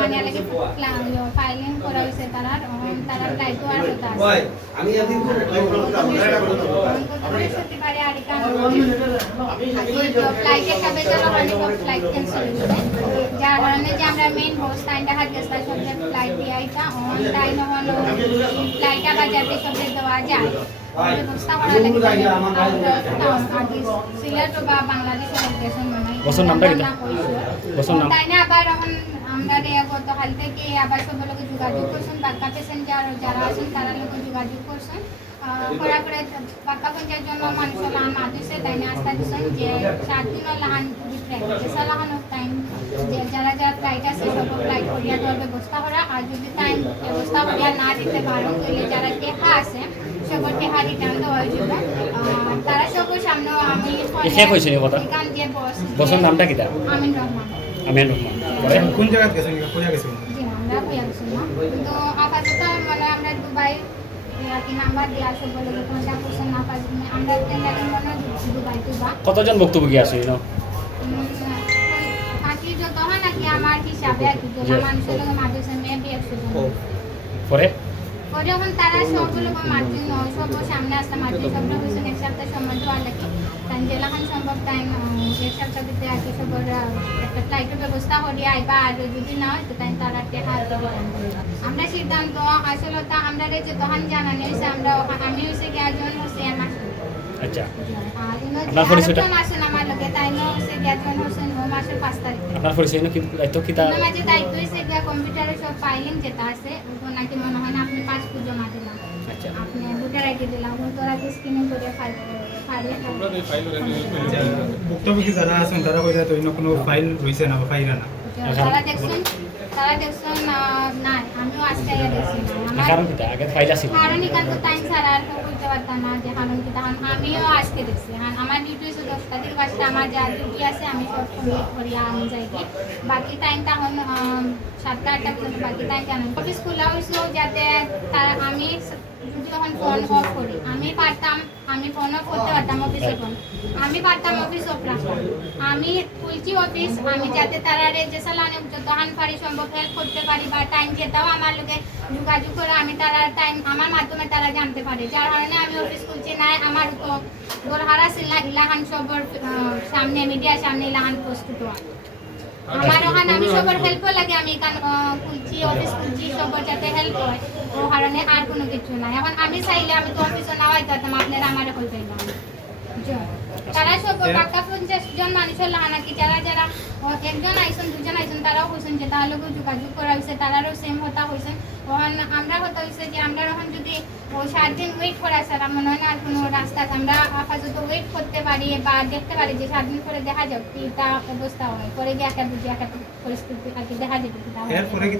মানে লাগে ফাইলিং করা হয়েছে তারা ফ্লাইট আর হতে আছে আমি এদিন সত্যিকারে আর কারণ ফ্লাইটের কাবে চলো মানে ফ্লাইট ক্যান্সেল হয়েছে যার কারণে যে আমরা মেইন হোস্ট টাইমটা হাত গেছে সবজেক্ট ফ্লাইট দিয়ে আইতা অন টাইম হলো ফ্লাইট আবার যাতে সবজেক্ট দেওয়া যায় ব্যবস্থা করা লাগে সিলেট বা বাংলাদেশের লোকেশন মানে বসন নামটা কি বসন নাম তাই না আবার এখন আমরা গত হাল থেকে আবার সব লোক যোগাযোগ করছেন বাক্কা প্যাসেঞ্জার যারা আছেন তারা লোক যোগাযোগ করছেন করার পরে বাক্কা পঞ্চায়েত জন্য মানুষ লাহান মাদিছে তাই না আস্থা দিচ্ছেন যে 7 দিন লাহান যেসা লাহান টাইম যে যারা যারা ফ্লাইট আছে সব ফ্লাইট করিয়া দেওয়ার ব্যবস্থা করা আর যদি টাইম ব্যবস্থা করিয়া না দিতে পারো তাহলে যারা টেহা আছে সব টেহা রিটার্ন দেওয়া হয়েছিল তারা সব সামনে আমি শেষ হয়েছে নি কথা এখান যে বসন নামটা কিটা আমিন রহমান আমিন রহমান পরে কোন জায়গা গেছেন কোথায় গেছেন জি আমরা হইয়া গেছি না কিন্তু আপাতত মানে আমরা দুবাই কি নাম্বার দিয়া সব বলে কোনটা কোশ্চেন না পাই আমরা ট্রেনিং মনে দুবাই তুবা কতজন ভুক্তভোগী আছে না বাকি যত হয় নাকি আমার হিসাবে আর কি যে মানুষের লোক মাঝে মেবি 100 জন পরে পরে যখন তারা সবগুলো মার্জিন সব সামনে আসতে মার্জিন সবটা হয়েছে এক সপ্তাহ সময় দেওয়া লাগে কারণ যেলাখান সম্ভব টাইম এক সপ্তাহ দিতে আর কি সব একটা ফ্লাইটের ব্যবস্থা করি আইবা আর যদি না হয় তো তাই তারা টেকা আমরা সিদ্ধান্ত আসলে আমরা যে তখন জানানি হয়েছে আমরা আমি হয়েছে গ্রাজুয়েট হচ্ছে আমার আচ্ছা আর আপনার পরিচয়টা আসেন আমার লোকে তাই না হচ্ছে গ্রাজুয়েট হচ্ছেন ও মাসের 5 তারিখ আপনার পরিচয় কি দায়িত্ব কিটা মাঝে দায়িত্ব হয়েছে কম্পিউটারে সব ফাইলিং যেটা আছে ওগুলো নাকি মনে হয় না আপনি 5 ফুট জমা দিলাম আচ্ছা আপনি ভোটার আইডি দিলাম তোরা স্ক্রিনিং করে ফাইল ভুক্তভোগী যারা আছেন তারা কইরা তো অন্য কোনো ফাইল রইছে না বা ফাইরা না তারা দেখছেন না আমিও আজকে দেখছি না কারণ কিটা আগে ফাইল আছে কারণ এখান তো টাইম ছাড়া আর করতে পারতাম না যে কারণ কি তখন আমিও আজকে দেখছি আমার ডিউটি হচ্ছে 10টা থেকে 5টা আমার যা ডিউটি আছে আমি সব কমপ্লিট করি আমি যাই কি বাকি টাইম তখন 7টা 8টা পর্যন্ত বাকি টাইম জানেন অফিস খোলা হয়েছিল যাতে তারা আমি যদি তখন ফোন অফ করি আমি ফোন অফ করতে পারতাম অফিসে ফোন আমি পারতাম অফিস অফ রাখতাম আমি খুলছি অফিস আমি যাতে তারা যে সালানে যতক্ষণ পারি সম্ভব হেল্প করতে পারি বা টাইম যেটাও আমার লোকে যোগাযোগ করে আমি তারা টাইম আমার মাধ্যমে তারা জানতে পারে যার কারণে আমি অফিস খুলছি না আমার গোলহারা ছিল ইলাহান সবর সামনে মিডিয়ার সামনে ইলাহান প্রস্তুত হয় আমার ওখানে আমি সবার হেল্প লাগে আমি এখানে খুলছি অফিস খুলছি সবার যাতে হেল্প হয় ও কারণে আর কোনো কিছু নাই এখন আমি চাইলে আমি তো অফিসে নাওয়াই পারতাম আপনারা আমার হয়ে যাইলাম তারা সব বাক্কা 50 জন মানুষের লাহানাকি যারা যারা একজন আইসন দুজন আইসন তারাও হয়েছেন যে তার লোক যোগাযোগ করা হয়েছে তারারও সেম হতা হয়েছেন তখন আমরা কথা হয়েছে যে আমরা এখন যদি 7 দিন ওয়েট করা স্যার মনে হয় না আর কোনো রাস্তা আমরা আপাতত ওয়েট করতে পারি বা দেখতে পারি যে 7 দিন পরে দেখা যাক কি তা অবস্থা হয় পরে গিয়ে একটা বুঝে একটা পরিস্থিতি আর কি দেখা যাবে এরপরে কি